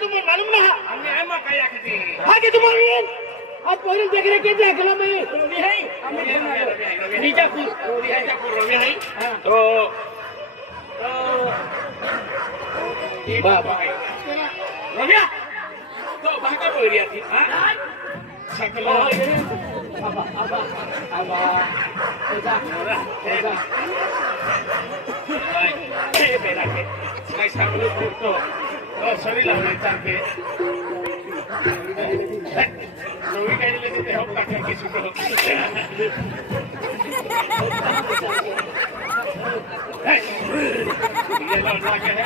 तुम्हें मालूम ना हमने एमा काय आखते आगे तुम्हारी आज पोरी देख रहे के देखला मैं रवि है बीजापुर रवि है तो बाबा रविया तो बाका पोरी थी हां सकलो अब ए बेटा के कैसा बोलो तो सभी लाने चाहते रवि कह लेते थे हम तक के सुनो ये लौटा के है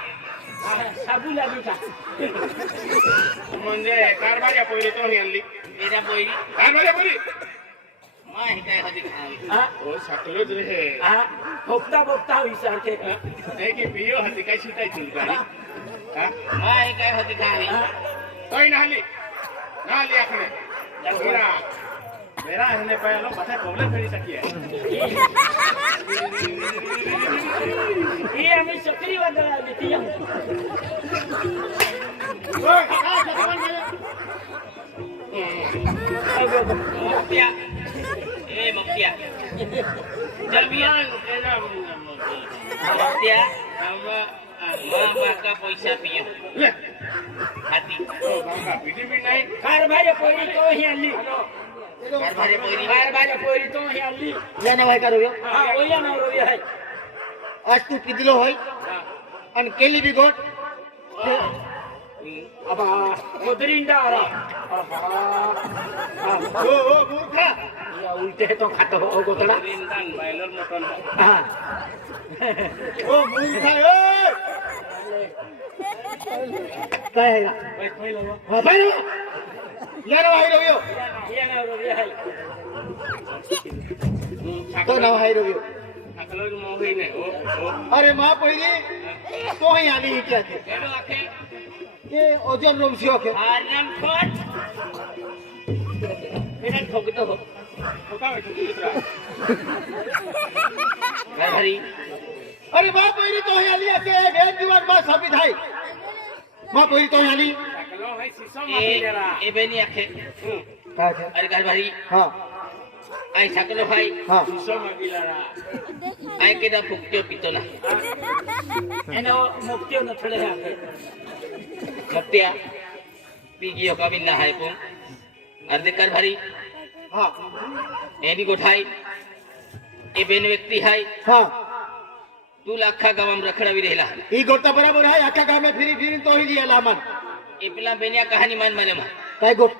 साबू लागू का म्हणजे कारभाऱ्या पोरी तो आणली मेरा पोरी कारभाऱ्या पोरी मां हे काय होती खावी हां ओ सकलोच रे हां बोपता विचार के है की पियो हती काय सुटायची गाडी हां मां हे काय होती खावी कोई नाली आखने मेरा हने पहले पता प्रॉब्लम खड़ी सकी है ये हमें चक्री बदला देती है मुक्तिया ए मुक्तिया चल बिया मुक्तिया हम मां का पैसा पियो हाथी ओ बाबा पीटी भी नहीं कारभारी पोरी तो ही आली कारभारी पोरी तो ही आली या ना भाई करो हां ओया ना रोया है आज तू पिदलो होय आणि केली बी गोट अब उधरिंदा आ रहा ओ मूर्खा या उल्टे तो खातो हो गोतडा रिंदान बायलर मटन हां ओ मूर्खा ए काय आहे ना पहिलं हा पाहिलं या ना भाई रवियो या ना रोया है तो नाव आहे रवियो सकलो मोही ने ओ अरे मां पहिली तो ही आली ही क्या थे हेलो आखे ये ओजन रोमसियो के आर्यन खोट मेरा ठोकतो हो होता है दूसरा कारभारी अरे मां पहिली तो ही आली के बेन दिवस मां साबित है मां पहिली तो ही आली सकलो है शीशो माफी जरा ए बेनी आखे काय थे अरे कारभारी हां आई सकलो भाई हां शीशो माफी जरा आई केदा फुकतो पितो ना एनो मुक्तियो न थोड़े आके मुक्तिया पीगियो का बिना है को अर्धे कारभारी हां एनी गोठाई ए बेन व्यक्ति है हां तू लाखा गावम रखड़ावी रहेला ही गोटा बराबर है आखा गाव में फिरी फिरी तो ही लिया लामन ए पिला बेनिया कहानी मान माले मा काय गोट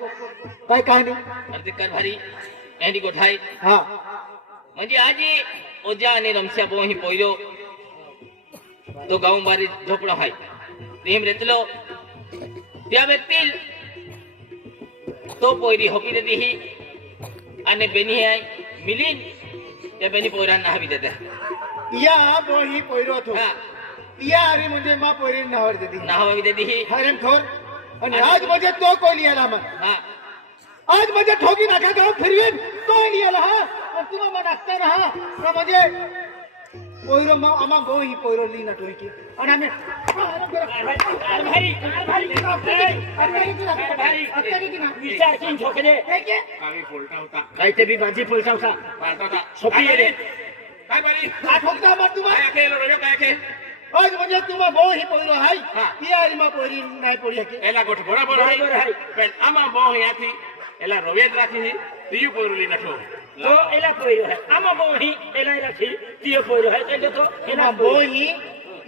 काय कहाणी अर्धे कारभारी एनी गोठाई हां म्हणजे आजी ओजा आणि रमस्या बोही पोइलो तो गाव बारी झोपडा हाय तेम रेतलो त्या व्यक्ती तो पोयरी होकी देती ही आणि बेनी आहे मिलीन त्या बेनी पोयरांना हवी देते या बोही पोयरो थो हा या अरे म्हणजे मा पोरी नावर देती ना हवी देती ही हरण खोर आणि आज म्हणजे तो कोई लिया लामन हा आज म्हणजे ठोकी नाका गाव फिरवीन तो लिया हा आणि तुम्हा मन असता ना हा म्हणजे पोयरो मा आमा बोही पोयरो ली ना टोई की आणि आम्ही कारभारी विचार किन ठोकले कावी फोलटा होता काय ते बी बाजी पैसा होता पाटा होता सोपी आहे रे. काय बरी आ ठोकता मत तुम्हा काय केलो रे काय के आज म्हणजे तुम्हा बोही पोयरो हाय हा. या अरे मा पोरी नाही पोरी की एला गोठ बरोबर बरोबर आहे. पण आमा बो याती एला रोवेद राखी तीयु पोरुली नठो तो एला पोइरो है आमा बोही एला राखी तियो पोइरो है एलो तो एना ना बोही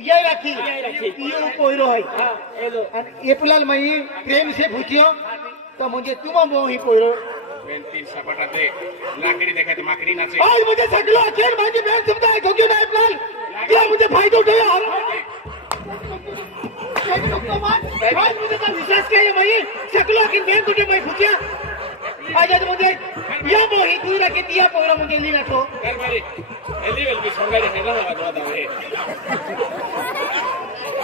ये राखी ये राखी. यो पोयरो हाय हां एलो आणि एप्रिल मई प्रेम से भूतियो तो म्हणजे तुम्हा बोही पोयरो बेन तीन सपाटाते लाकडी देखाती माकडी नाचे आज मुझे सगलो अखेर माझी बहन सुनता है क्योंकि ना एप्रिल क्या मुझे फायदा उठाया आज मुझे तो विश्वास किया मई सगलो की बहन तुझे मैं भूतिया आज मुझे या बोही तू राखी तिया पोयरो मुझे ली नाठो कर बरी एली वेल की संगाडी हेला हवा दवा दवा हे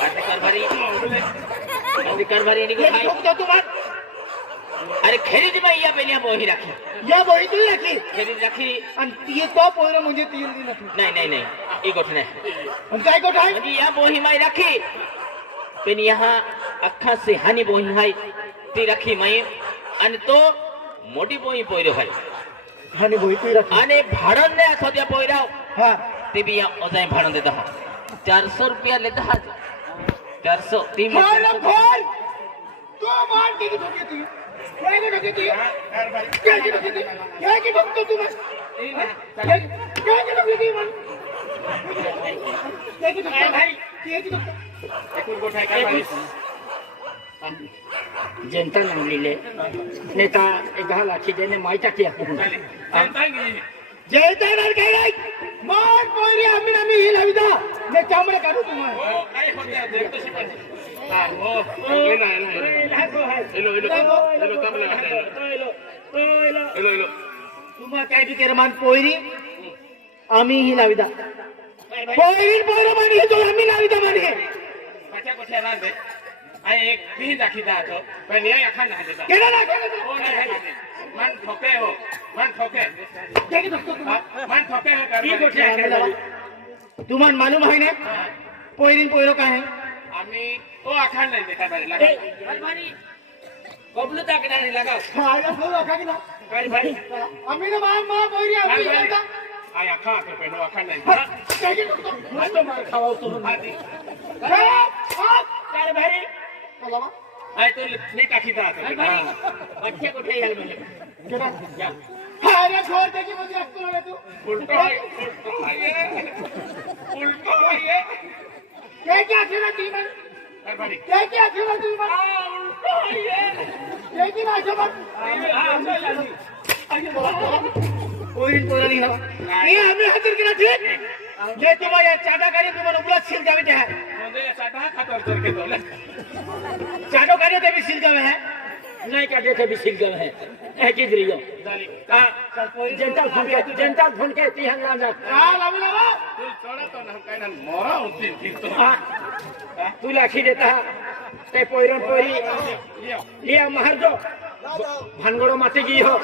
अर्धे कारभारी अरे कारभारी इनको ये खाई ठोकतो तुम्हाला अरे खरीद में या पहले बोही रखी या बोई तू राखी खरीद रखी आणि ती तो पोयरो म्हणजे ती नहीं नहीं नहीं ये गोठ नहीं आणि काय गोठ आहे म्हणजे या बोही माई रखी पण यहाँ अख्खा से हानी बोही है ती रखी माई आणि तो मोठी बोही पोयरो है आणि बोई तू राखी आणि भाडन ने सध्या पोयराव हा ते भी यहाँ अजाय भाडन देता हा 400 रुपया लेता हा 400 तीन हाय खोल तो मार के ठोकी तू काय के ठोकी तू काय के ठोकी तू काय के ठोकतो तू बस काय के ठोकी तू मन काय के ठोकतो भाई काय के ठोकतो एकूण गोठ आहे कारभारी जनता नावलेले नेता 10 लाखी देणे माहिती की जनता गेली जयतानार काय नाही मार पोरी आम्ही ही लाविदा ने चामडे काढू तुम्हाला हो काय होते देखतो शिकायचं हा हो चांगले नाही हेलो हेलो चांगलं हेलो तुम्हा काय तू केर मान पोरी आम्ही ही लाविदा पोरी पोरं मानी तो आम्ही लाविदा मानी माझ्या गोठ्या राहते आणि एक तीन दाखीचा तो पण या या खाना देता केला ना हो नाही मन ठोके हो मन ठोके काय के ठोकतो तुम्हा मन ठोके हो ती कारभारी गोठी आहे कारभारी. तुम्हाला मालूम आहे ना हा. पोरीन पोयरो काय आहे आम्ही तो आखाड नाही देखा बारी ए, लागा कारभारी कबूल ताकणारे लगाव खायला खाऊ का की ना कारभारी आम्ही ना मा पोरी आम्ही कारभारी लाविदा आय आखा के पेनो आखाड नाही काय के ठोकतो मस्त मार खावा तुम्ही आधी कारभारी आय तो नाही टाकीचा आता कारभारी अच्छे कुठे याल म्हणजे अरे छोड़ देखी मुझे असतो ना तू उलटो आहे काय क्या खेळा ती मन कारभारी काय क्या खेळा ती मन उलटो आहे काय की नाही जमत पोरीन पोराली ना हे आम्ही हजर केला ठीक जे तुम्हाला या चाटाकाने तुम्हाला उलट सील गावे ते आहे म्हणजे साठा खातर तर घेतो चाटोकाने ते भी सील गावे है नहीं का देखे भी सिलगम है है की दरियो झाली जनता फोन के तिहन ला जा हा लावी लावा तू सोडतो ना काय ना मोरा होती तिथं तू लाखी देता ते पोयरन पोरी ये लिया महर जो भानगड़ो माते की हो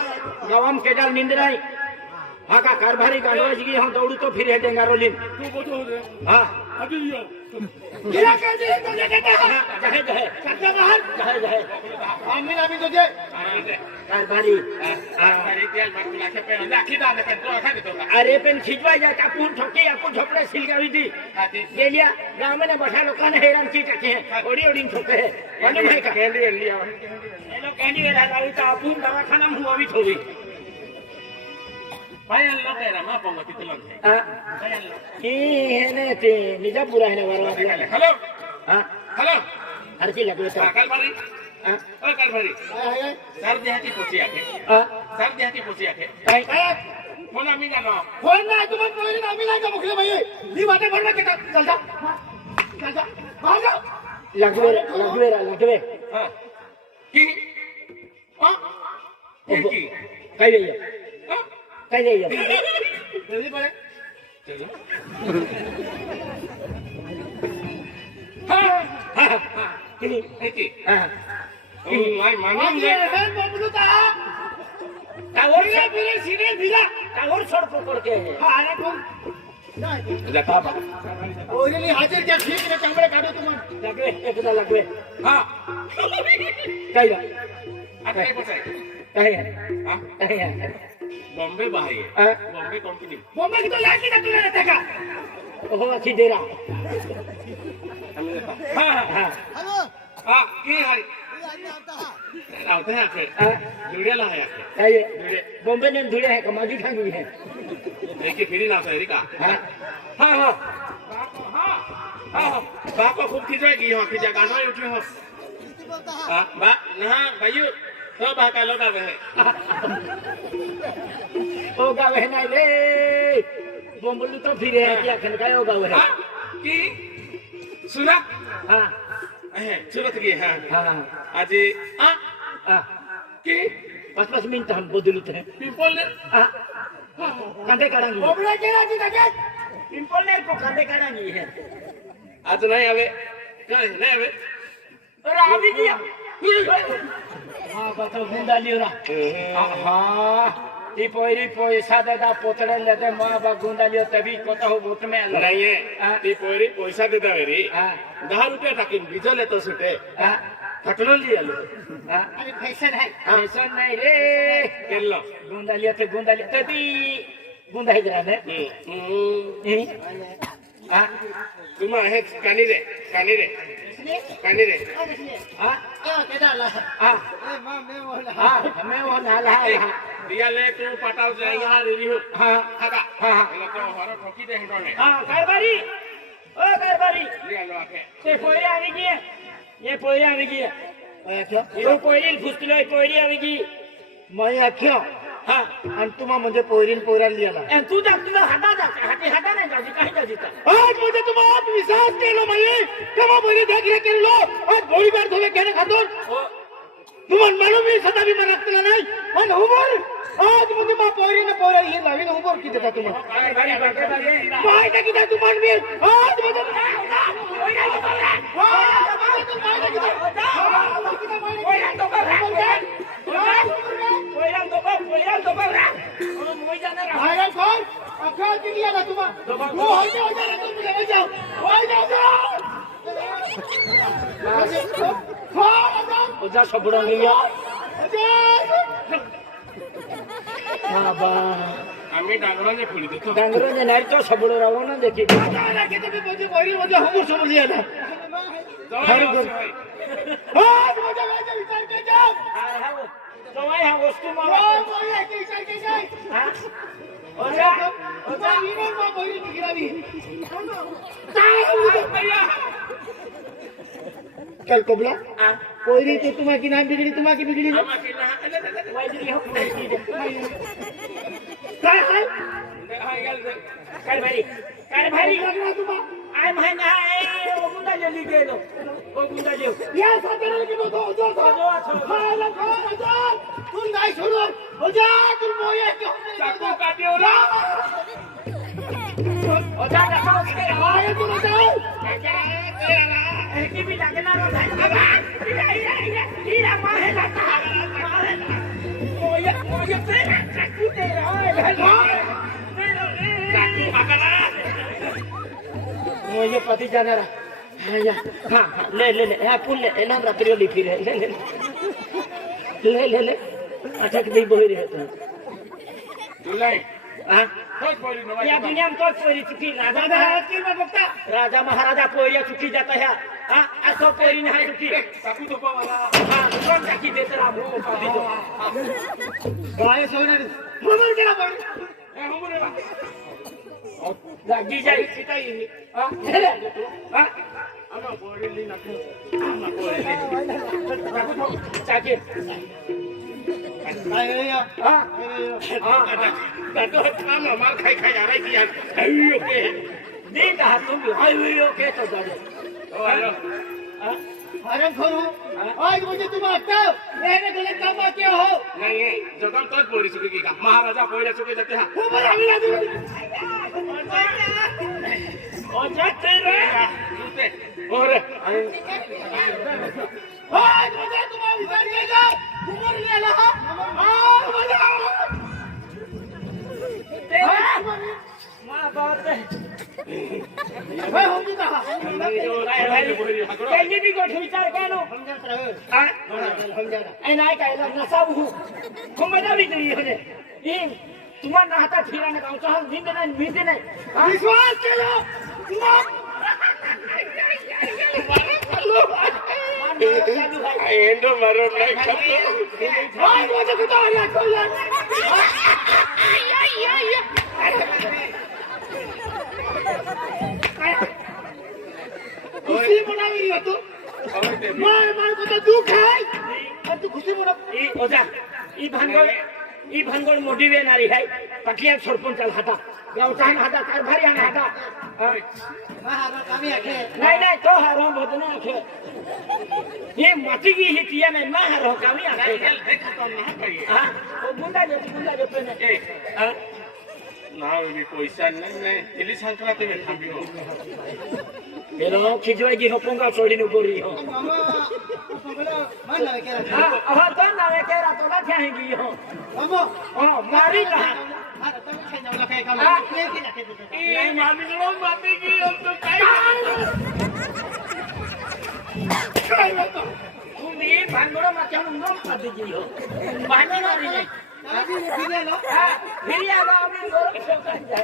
गवाम केडाल नींद नहीं हाँ का कारभारी गांडवाज की हम दौड़ू तो फिर है डेंगारोलिन तू बोलो हाँ अभी यो किया कर दे तो ले देता है जहे जहे सत्ता बाहर जहे जहे आम्ही तुझे कारभारी कारभारी त्याल मग तुला पेन दाखी दाने पेन तो आखा देतो का अरे पेन खिंचवाय जाए आपण ठोके आपण झोपड़े सिलगावी थी आधी गेलिया गांव में बैठा लोगों ने हैरान की टके हैं ओडी ओडी ठोके है मालूम है का कैंडी लिया ये लोग कैंडी वेला लावी तो आपण दवाखाना में हुआ भी थोड़ी पायल लोग है ना मां पंग तिथलं है पायल लोग ये है ते निजापुर है ना वरवा हेलो हां हेलो हर की लगवे तो कारभारी हां ओ कारभारी सर देहाती पोची आके हां सर देहाती पोची आके काय फोन आम्ही जानो फोन नाही तुम्हाला पोरी आम्ही नाही का मुखले भाई ही वाटे भरना के चल जा बाहर जा लगवे हां की हां की काय देय हां काय देय जल्दी पड़े हां किनी की हां माय मानून आगे दे है बबलू ता टावर फिरे फिरे सीने भिला टावर छोड़ पकड़ के अरे तुम जाता बा पोरीली हाजिर क्या ठीक ने चामड़े काढो तुम्हाला लगवे एकदा लगवे हां काय आता काय पोचाय काय हां काय बॉम्बे बाहेर हां आहे बॉम्बे कंपनी बॉम्बे की तो लागी ना तुला रहता का हो अच्छी दे रहा हां हां हां की हाय आवते हैं आखे हां जुड़ेला है आखे काय बॉम्बे ने धुले है कमाजी खानी है देखिए फिरी नाव है रिका हां हां हां हां हां बापा खूब खिंचवाएगी यहाँ खिंचा गाना उठी हो हां बा ना भाइयों तो बा का लोग आवे हैं ओ गावे है नाही रे बोंबलू तो फिरे है क्या खन काय ओ गावे है हां की सूरत हां है सूरत की हां हां आज हां हां की 5 मिनिट हम बदलत है पिंपल ने हां कांदे काढांगी बॉम्बे केला की लगेच पिंपल ने को कांदे काढांगी है आज नहीं आवे काय नहीं आवे रावी गया हाँ बतो गुंडा लियो ना हाँ ती पोरी पैसा देता पोतड़े लेते माँ बाप गुंडा लियो तभी कोता हो वोट में आलो नाही ती पोरी पैसा देता वेरी 10 रुपया टाकीन बीज लेतो सुटे फटलो लियालो अरे फैशन है पैसा नहीं रे केल्लो गुंडा लियो तभी गुंडा ही जरा ने तुम्हा हे कानी रे हाँ क्या केदा ला हाँ ए मां मैं बोला हाँ हमें वो नाला है दिया ले तू पटाल जाएगा रेडी हो हाँ हाका हाँ एला तो हर ठोकी दे हिंडोने हाँ कारबारी ओ कारबारी लियालो आके ये पोरी आवी की है ये पोरी आवी की है ये पोरी फुसलो पोरी आवी की मैं क्यों हाँ आणि तुम्हा म्हणजे पोरीन पोरा लियाला आणि तू हाता नाही जायची काही जायची आज म्हणजे तुम्हाला आत्मविश्वास केलो माये तेव्हा बरी देखरे केलो आज गोळीबार धोवे घेणे खातून तुम्हाला मालूम आहे सदा मी रक्तला नाही पण उमर आज म्हणजे मा पोरीने पोरा ही लावीन उमर किती देता तुम्हाला माहिती किती तुम्हाला मी आज म्हणजे आयरन कौन अखा के लिया ना तुम्हारा वो हो जा रे तुम ले जाओ हो जाओ ओजा सबड़ा लिया बाबा आम्ही डांगराने फुली देतो डांगरो ने नाही तो सबड़ो रावो ना देखी ना के तुम्ही म्हणजे पोरी म्हणजे हमर समोर लिया ना हर आज म्हणजे माझा विचार के जाओ तो हा वस्तू वो मला मोया के विचार के जाय हा ओजा ओजा इवन मा पोरी निघरावी कल कोबला पोरी तो तुम्हा की नाही बिगडी तुम्हा की बिगडी वाजरी हो काय हाय काय भारी लागला तुम्हा आय महिना आहे ओ गुंडा जल्दी गेलो ओ गुंडा जेव या सातरा की तो जो खायला खा तू नाही सोडून ओजा तू मोया के चाकू काट्यो रा ओजा दाखव के आय तू जाऊ की भी लागणार नाही इरा माहे लागता मोया पे चाकू दे रहा चाकू पकडा मुझे पति जाना रहा हाँ या हाँ ले हाँ पुल ले नाम रात्रि वाली फिर है ले अटक नहीं बोल रहे तुम तुलाई हाँ तोच पोरी नो या दुनिया में तो पोरी चुकी राजा महाराजा पोरिया चुकी जाता है हाँ असो पोरी नहीं चुकी चाकू तो पावाला हाँ कौन चाकी देते रहा मुँह पाती तो गाय सोना मगर केला पण ए हमरे बा लागी जाए सीता ही हाँ हाँ आमा पोरी ली नाखो आमा पोरी चाकी काय रे या हाँ तो आमा मार खाई आ रही थी अयो के दे कहा तुम भी हाई ओके तो जाओ ओ हेलो अरे खरू आज म्हणजे तुम हटाओ रहने गलत काम क्या हो नहीं है जगम तोच पोरी चुकी का महाराजा पोरी चुकी जाते हैं ऊपर आवी ना ओजा तेरे और आज म्हणजे तुम्हाला विचार के जाओ ऊपर ले ला आ मजा माँ बाप भाई हम जी कहा पहले भी गोठ विचार करो हम जात रहे हाँ हम जाना ऐ नाही काय लग्न सब हूँ घुमेला भी नहीं होने ये तुम्हारा नाता फिराने का तो हम नींद नहीं हाँ? विश्वास केलो चालू है एंडो मारो नहीं खतो आज म्हणजे कुठं आला कोण खुशी मनावी हो तू मार को तो दुख है और तू खुशी मना ई ओजा ई भानगड मोठी वेणारी आहे पटलिया सरपंच हाता गावचान हाता कारभारी हाता कमी आखे नाही तो हारो बदना आखे ये माती की ही तिया में ना हारो कमी आखे खत्म ना पाइए हां वो गुंडा जो पे ने हां ना भी पैसा नहीं इली संक्रांति में खाबी हो Pero kijoi gi hoponga chori nu gori ho. मामा बोला मान ना क्या Ah, to na ve kera to na kyahengi ho. मामा Oh, mari kaha. हां तो खाई जाओ खाई काम ये की रखे दे ए मामी लोग माते की हम तो काई Umi bangoro ma kya nu ngom padi gi ho. Bangoro mari ni. अभी फिर low Hiriya ga ami goro kyo kan jai.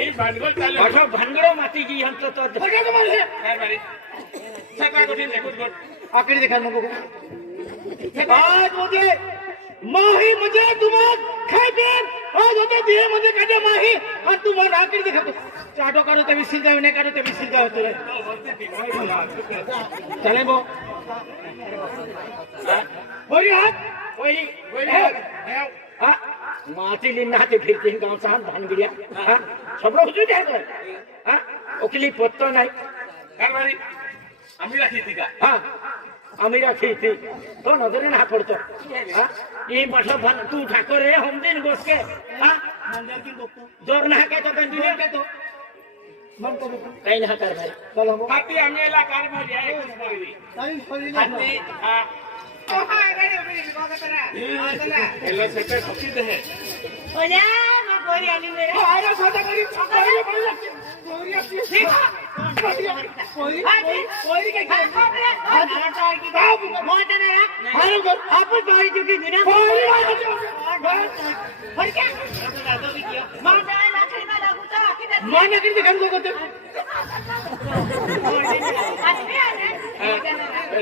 ये भांडवल चालू Acho bangoro mati gi hum to क्या तुम्हारे है बारी सका को ठीक कुछ गुड आखिरी दिखा मुझको आज मुझे माही मुझे तुम्हार खाई पे आज होते दिए मुझे कटे माही और तुम्हार आखिरी दिखा तो चाटो करो तभी सिल जाओ नहीं करो तभी सिल जाओ तुरे चले वो बोली हाथ Oiri, बोले ha? Mati lin na te phirtin gaon sahan dhan giriya. Ha? Sab log ju jaye to. Ha? Okili potto nai. कर बारी अमीरा खेती का Ha? Amira khiti. To nazare na padto. Ha? Ye basha bhan tu thakore hum din goske. Ha? मंदिर की दोस्तों Jor na ke to continue ke to. मन को Kai na kar bhai. चलो हम हाथी अमीला कर बोली है कुछ बोली टाइम खोली हाथी हां हेलो सेटे खसी दे है अरे सादा करी पड़ी लगती गोरी अपनी कोई के आप दवाई चुकी थी ना मां नकली दिखान को करते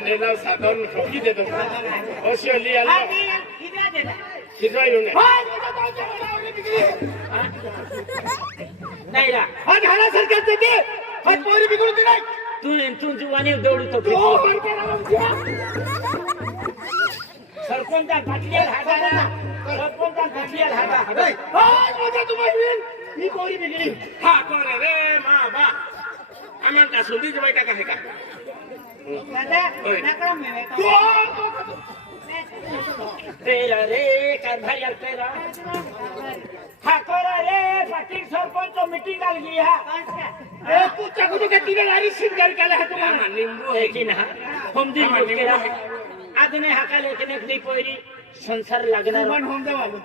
नेला साधारण ठोकी दे दो ओशियली आला किधर यूने Nahi ra. आज हरा सर करते थे आज पूरी बिगड़ती नहीं Tu juwani dawdu to तो phir. मर के नाम दिया Sarpanta ghatliyal hada na. Sarpanta ghatliyal hada. आज मुझे तुम्हारी ये कोरी बिगड़ी हा करे रे मां बा अमन का सुंदी जबाई का कहे का Tera re karbhayal tera. Hakora re patil sarpanch meeting dal gaya. ए तू चाकू तो कहती है लारी सिंह कर के है तुम्हारा निम्बू लेकिन हम दिन केरा आदने हाका लेकिन एक दी पोरी संसार लगना मन होम दे वालो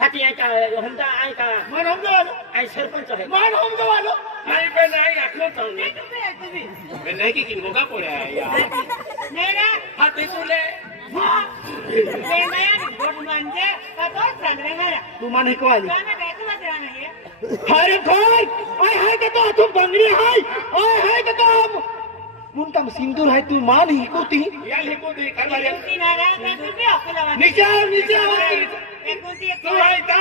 हाती आई का हमदा आई का मन होम दे वालो आई सरपंच है मन होम दे वालो नहीं पे नहीं रखो तो मैं नहीं कि किनको का पड़ा है यार हाथी तुले तू मन को वाली हरे घर आय हाय के तो तुम बंगड़ी हाय आय हाय के तो हम मुंतम सिंदूर है तू मान ही को ती यार लिखो दे कर बारी नीचे आओ नीचे आओ तू आई ता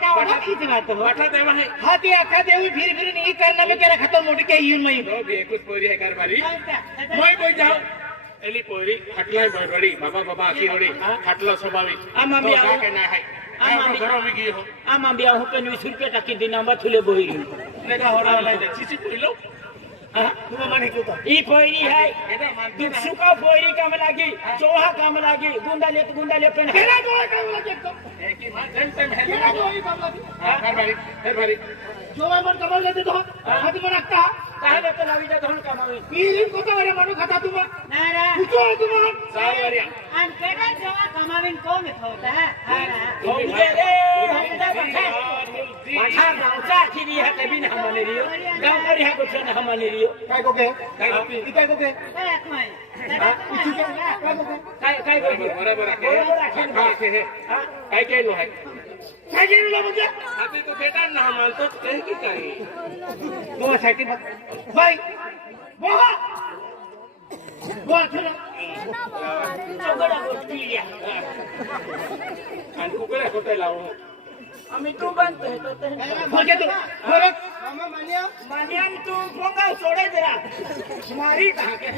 बैठा देवा है हाथी आखा देवी फिर नहीं करना में तेरा खत्म मोटी के यूं नहीं तो भी कुछ पोरी है कर बारी मैं कोई जाओ एली पोरी खटला बड़ी बाबा बाबा की रोड़ी खटला स्वभावी आमा भी आओ के ना है आमा भी घरों में गई हो आमा भी आओ पे 20 रुपए टकी दिन बा थुले बोही लेगा हो रहा है चीची कोइलो तुम मन ही तो ई पोरी है एदा मान दुख सुखा पोरी काम लागी चोहा काम लागी गुंडा ले पेन केना जो काम लगे तो एक ही मान जन तन है केना जो ही काम लगे कर बारी जो मन कमाल लेते तो हाथ में रखता काहे तो लावी जा धन कमावी पीरिन को तो मेरे मनो खाता तुम पूछो है तुम सावरिया हमदे रे हमदे माथा गांवचा खिरी है तभी न हमने रियो गांव पर यहां कुछ न हमने रियो काय को के काय को के काय बराबर आके है काय के लो है काय के लो मुझे अभी तो बेटा ना मान तो कहीं की कहीं वो साइकिल भाई वो चलो चोगड़ा बोटिया अन कुकरे होते लाओ आम्ही तू बनते तो ते बोल तो बोल मामा मानिया तू पोंगा छोड़े जरा मारी कहां के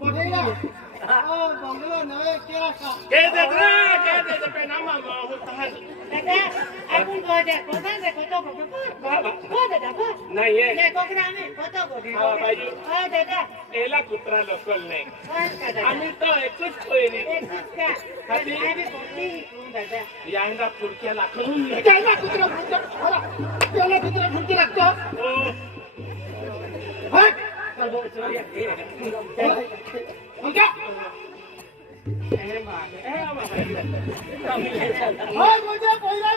बोलेगा बंगलो नवे केरा का के दे पे नाम होता है अपन को दे को दे को तो को दे नाही आहे नाही कोकणा आम्ही होतो कोणी हा, बाई. दादा एला कुत्रा लोकल नाही काय का दादा आम्ही तो एकच कोयनी एकच का खाली. आम्ही कोणती इकडून दादा यांना पुडक्या लागून त्याला कुत्रा फुटतो त्याला कुत्रा फुटतो लागतो हट उलटा माझ्या पहिला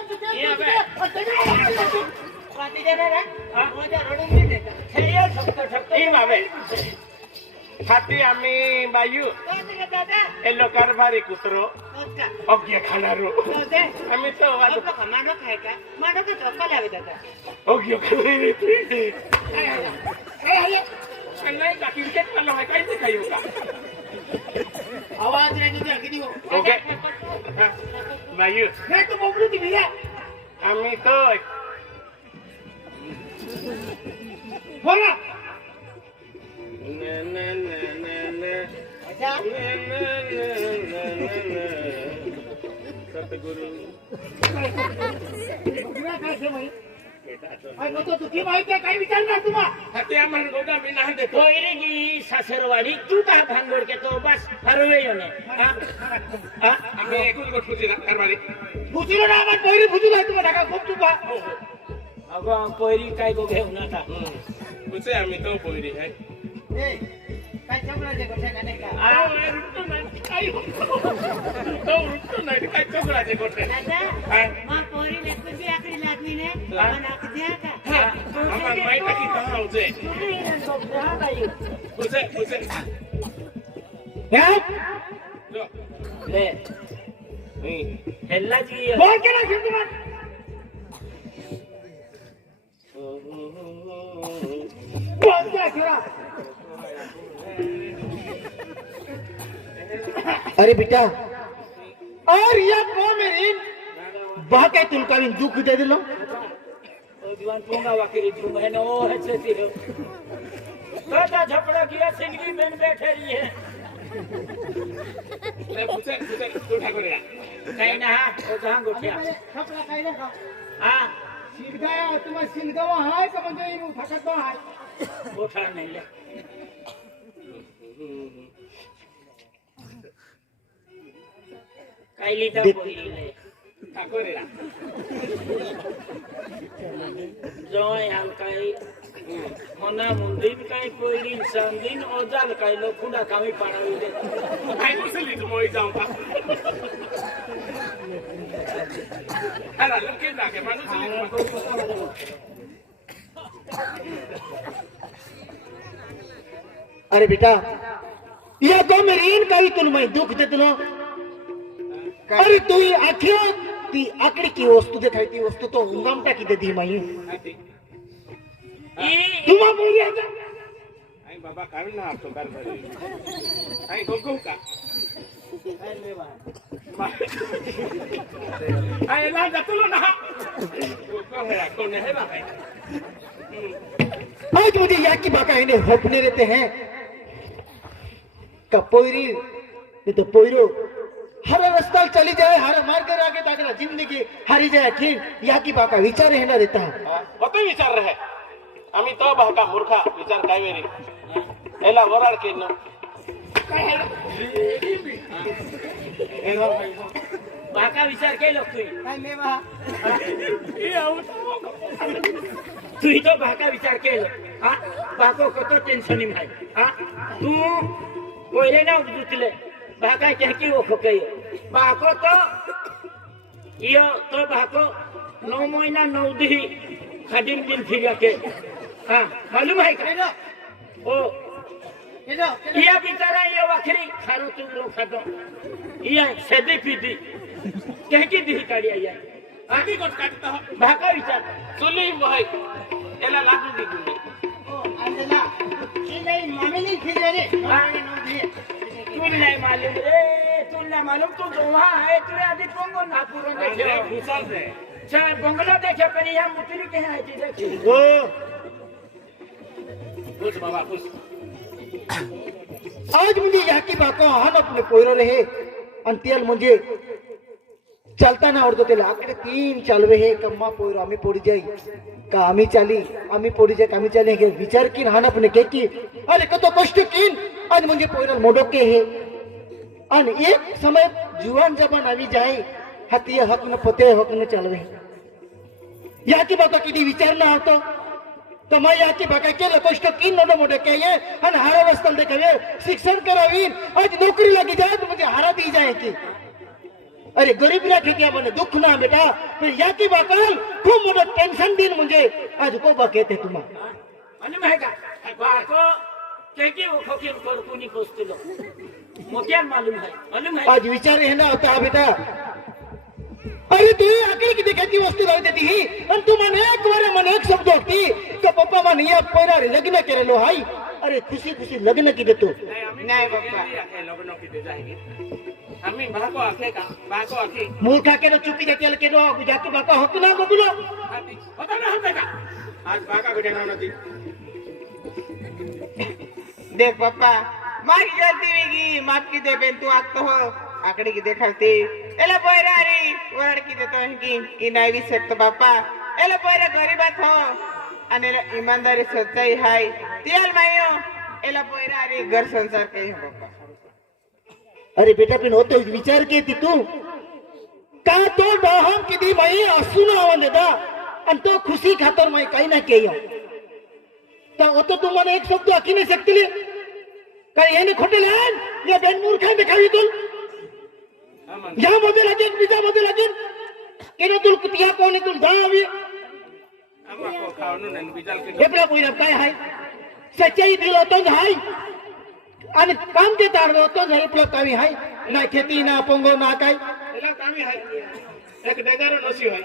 हाती आम्ही बायू एलो कारभारी कुत्रो अग्य खाणारो आम्ही तो अग्य खाणारे नाही का क्रिकेट मला आहे काही ते खाऊ का आवाज नाही तुझ्या किती ओके बायू नाही तू बोबडू ती भिया आम्ही तो बोला सतगुरु तुझी माहिती आहे काय विचारणार तुम्हा हत्या मन गोदा मी नाही देतो कोयरी सासरवाडी तू का भांडोड घेतो बस हरवे येणे आम्ही एकूच गोष्ट होती ना कारभारी फुसिलो ना आम्हाला पहिली फुसू आहे तुम्हाला का खूप चुका अगं कोयरी काय गो घेऊन आता कुठे आम्ही तो पोयरी आहे काय चपलाचे गोष्ट का नाही का काय चोकराचे गोटे मग पोरी लेकून बी आकडी लागली ने पण आकड्या का आम्हाला माहित आहे की कहा होते कुठे ले हेल्ला जी बोल केला घेऊन तुम्हाला बोल क्या खरा अरे बेटा और या को मेरी बा काय तुमका भी दुख दे दिलो दीवान पूंगा वाकरी तुम है नो है से हो काटा झपड़ा किया सिंगली में बैठे रही है कुठे कुठे करेगा नहीं ना वो जहां गोठिया खपला काय ना का हां सिंगाया तुम्हाला सिंगावा हाय का म्हणजे इन उठाकत हाय गोठा नहीं ले काईली ता पोरी ले ठाकरेला जोय हम काई मना मुंडीन काई पोरी संदीन ओजाल काई लो कुडा कामी पाडावी दे काय कुसली तू मोई जाऊ का अरे लुके जाके माणूस अरे बेटा या तो मेरी इन काही तुला मैं दुख दे तुला अरे तू ही आखियो ती आकडी की वस्तू देखाय ती वस्तू तो उंगाम टाकी देती माई तुम्हा बोली आता आई बाबा काय ना आपतो कारभारी आई गोगो का आई ला जातलो ना गोगो है कोण है बाबा आज मुझे यहाँ की बाका इन्हें होपने रहते हैं का पोयरी ये तो पोयरो हर रास्ता चली जाए हर मार्ग आगे ताकना जिंदगी हारी जाए ठीक यहाँ की बाका विचार है ना रहता कत विचार रहे आम्ही तो बाका मूर्खा विचार काय वेरी एला वराळ केलं बाका विचार केलो तू तू तो बाका विचार केलो हा बाको कतो टेन्शन में हा तू कोयले ना उठले बाका कहकी वो खोकई बाको तो यो तो बाको 9 महीना 9 दी खादिम दिन फिर के हाँ मालूम है का ओ ये बेचारा ये वखरी खारो तुम लोग खादो ये सदी पीती कहकी दी काढ़ी आई आम्ही कोट काटतो बाका विचार चुली मोय एला लागू दी गुंडे अंजला ये नहीं मामी नहीं खिले रे तू नहीं मालूम रे तू ना मालूम तू वहाँ है तू आदि पोंगो ना पूरा देखे घुसल दे चाहे बंगला देखे पर यहाँ मुतली के है जी देखे ओ कुछ बाबा कुछ आज मुझे यहाँ की बाका हान अपने पोयरो रहे अंतियल मुझे चालता ना आवडतो त्याला आकडे 3 चालवे हे कम्मा पोर आम्ही पोडी जाई का आम्ही चाली आम्ही पोडी जाई का आम्ही चाली हे विचार की हाना पण के की अरे कतो कष्ट कीन आज म्हणजे पोरा मोडोके हे आणि एक समय जुवान जबान आवी जाई हाती हक न पते हक न चालवे याची बाका किती विचार ना होतो तर मग याची बाका केलं कष्ट कीन न मोडे के ये आणि हारा वस्ताल देखावे शिक्षण करावी आज नोकरी लागी जाए तो म्हणजे हारा दी जाए की अरे गरीब राखे क्या बने दुख ना बेटा फिर याची बाकाल खूप मोठं टेन्शन दिन म्हणजे आज को बाके ते तुम्हा आणि माहिती का बाको कैकी वो खोकी कोणी कोस्तलो मोक्यान मालूम है आज विचार है ना होता बेटा अरे तू आखिर की देखाती वस्तू लावते ती ही आणि तू मन एक बार मन एक शब्द होती का पप्पा मन या पहिला लग्न केलेलो हाय अरे खुशी खुशी लग्न की देतो नाही बाप्पा लग्न किती जायगे आम्ही बाको आखे का बाको आखे मूर्खा केलो चुकी जाते केलो जातो बाका होतो ना बघलो होता ना होता का आज बाका बेटा ना नदी देख पप्पा मारी गलती वेगी माफ की दे बेन तू आत हो आकड़ी की देखाती एला पोयरा री वरड की देतो की नाही विसरतो बाप्पा एला पोयरा गरीबात हो आणि ईमानदारी सच्चाई हाय तियाल मायो एला पोयरा री घर संसार काही हो बाप्पा अरे बेटा पण होतो विचार के ती तू का तो डाहम किती माई असू ना आवाज देता आणि तो खुशी खातर माई काही ना केयो तर होतो तुम्हाला एक शब्द आखी नाही शकतील काय याने खोटे लहान या बेनमूर्खा देखावी तुल या मध्ये लागेल विजा मध्ये लागेल केनो तुल कुतिया कोणी तुल जावी आम्हाला खावणं नाही बिचार के हेपला पोईरा काय हाय सच्चाई दिल होतो हाय आणि काम ते तारलो होतो हेपला कामी हाय ना खेती ना पोंगो ना काय एला कामी आहे एक डेगारो नसी आहे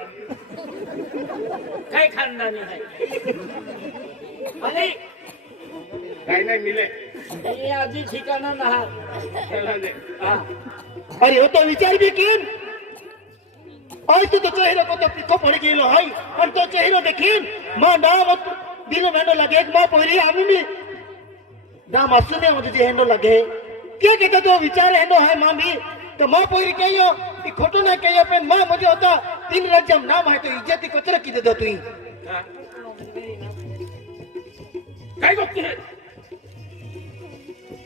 काय खानदानी है आणि काही नाही मिले ये आजी ठिकाणा ना चला दे हा अरे हो तो विचार भी किन आज तो चेहरा को तो पिको पड़ गेलो हाय और तो चेहरा देखिन मां नाम दिल में लगे एक मां पोरी आमी भी नाम असुने मुझे जे हेंडो लगे क्या कहता तो विचार हेंडो है मां भी तो मां पोरी कहियो कि खोटो ना कहियो पे मां मुझे होता 3 राज्यम नाम है तो इज्जत कचरा की दे दो तू काय बघते है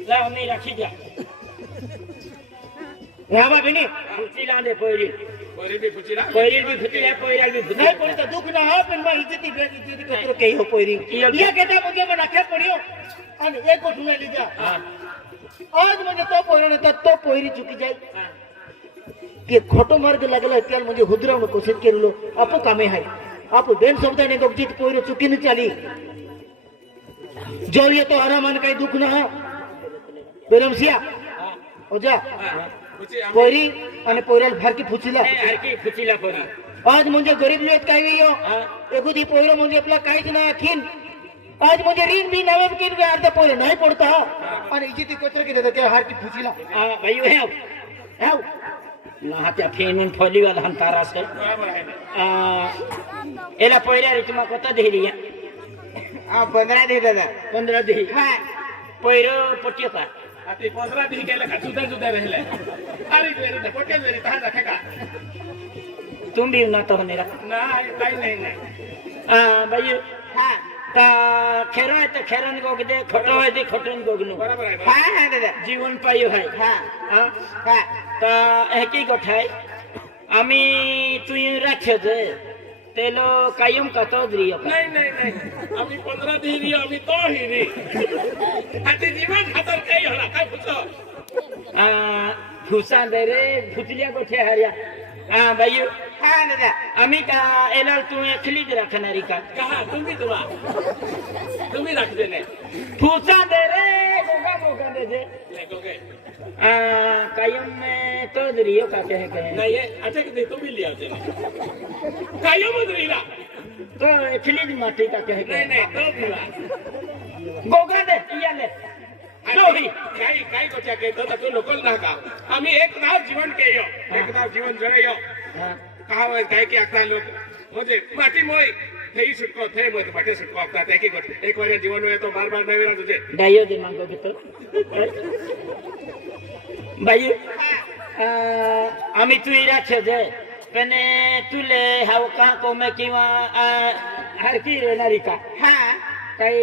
ला मी राखी जा रामा बिनी खुची लांदे पोरी बरी बी फुचिला पोरी भी फुचल्या पोरीला भी फुचल्या नहीं पड़ी तो दुख ना हो पर मां इज्जत कचरा कहियो पोरी ये कहता मुझे मन आखे पड़ियो आणि एक गोष्ट में लीजा आज म्हणजे तो पोरीने तो पोरी चुकी जाई की खोटो मार्ग लागला त्याल म्हणजे हुदरावणं कोशिश केलो आपो कामे हाय आप बेन शब्दाने दोगजीत पोरी चुकीने चाली जो ये तो आरामान काही दुख ना बेरमसिया ओजा फुची पोरी आणि पोरेल फारकी फुचिला हरकी फुचीला पोरी आज म्हणजे गरीब लोक काय वेयो एगुदी पोर म्हणजे आपला काहीच ना आखीन आज म्हणजे रीन बी नवे की अर्धा पोरे नाही पडता आणि इज्जती कोत्र की देता त्या हारकी फुचिला भाई हेव ना त्या फेनून फॉलीवाला हम तारा से बरोबर आहे ना एला पोयऱ्या रे तुम्हा कोता देली आ 15 दे दादा 15 दे हा पोयरो पटियता आता 15 दिन केलं का जुदा जुदा राहिले अरे वेरी पोटे वेरी तहा जाखे का तुम भी ना तो होने रहा नाही काही नाही नाही भाई हा ता खेरो है तो खेरन को दे खटो है तो खटन को गनु बरोबर आहे हा हा दादा जीवन पायो है हा हाँ हा ता एकी गोठाय आमी तुई राख्यो जे तेलो कायम कतो द्रियो नाही नाही नाही आम्ही 15 दिन रियो आम्ही तो हिरी आता जीवन खातर काही होला काय फुचो फुसा दे रे फुचलिया गोठे हरिया भाई हा दादा आम्ही का एला तू एकलीच राखणारी का कहा तुम्ही राखते नाही फुसा दे रे गोगा गोगा दे दे नाही तो काय कायम में तो द्रियो का कहे नाही आता किती तुम्ही लिया होते काय मत रिला तो एकलीच माटी का कहे नाही नाही तो तुला गोगा दे या ले नाही काही काही गोष्टी कहतो तर तू लोकल ना का आम्ही एक नाव जीवन केयो एक नाव जीवन जगयो कहा काय की आता लोक म्हणजे माती मोय थई सुटको थई मोय पाटे सुटको आता त्या की गोष्ट एक वेळा जीवन होय तो बार बार नवीन ना तुझे डायो दे मांगो की तो भाई आम्ही तू राख्यो जे पण तुले हाव का कोमे किंवा हरकी येणारी का हा काही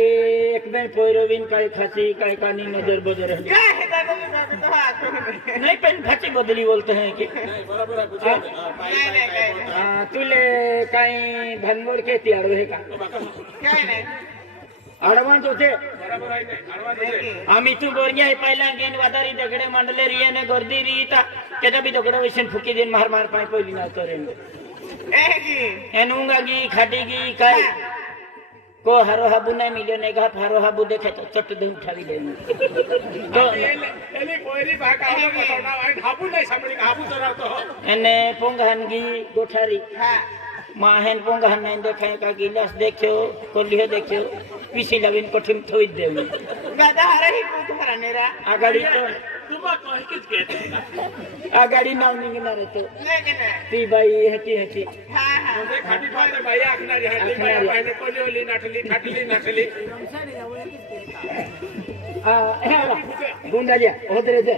एक बेन पोयरोवीन काही खासी काही कानी नजर बदल काय हे दादा तुम्ही तो हा करू नहीं पेन फाची बदली बोलते हैं कि नाही, बरोबर आहे, बुजवा. बाई, नाही, बाई, काय नाही, बोलता? तुले काही भानगड के तयार है का काय नाही अडवान्स होते बरोबर आहे नाही, आडवा नाही. आम्ही तू बोरगी आहे पहिला गेन वादारी दगडे मांडले रियाने गर्दी रीता त्याचा बी दगड वैशन फुकी देन मार मार पाय पहिली ना करेन ए की एनुंगा गी खाटी गी काय को हारो हाबू नाही मिल्यो ने घात हारो हाबू देखे तो चट दे उठावी दे तो एली पोयरी भाग आवडो बसवणार आणि हाबू नाही सापडी हाबू चरावतो एने पोंगहानगी गोठारी हा माहेन पोंगहान नाही देखाय का गिलास देखो कोलियो देखो पिसी लावीन कोठीम थोई देऊ दादा हरही कुठ हरनेरा आगाडी तो तुम्हा कहकीच घेत आगाडी नाव निघणार आहे तो नाही की नाही ती बाई ह्याची हा हा म्हणजे खाटी पाहते बाई आखणारी आहे ती बाई पाहिजे कोलिवली नाटली खाटली नाटली गुंडालिया होत रे ते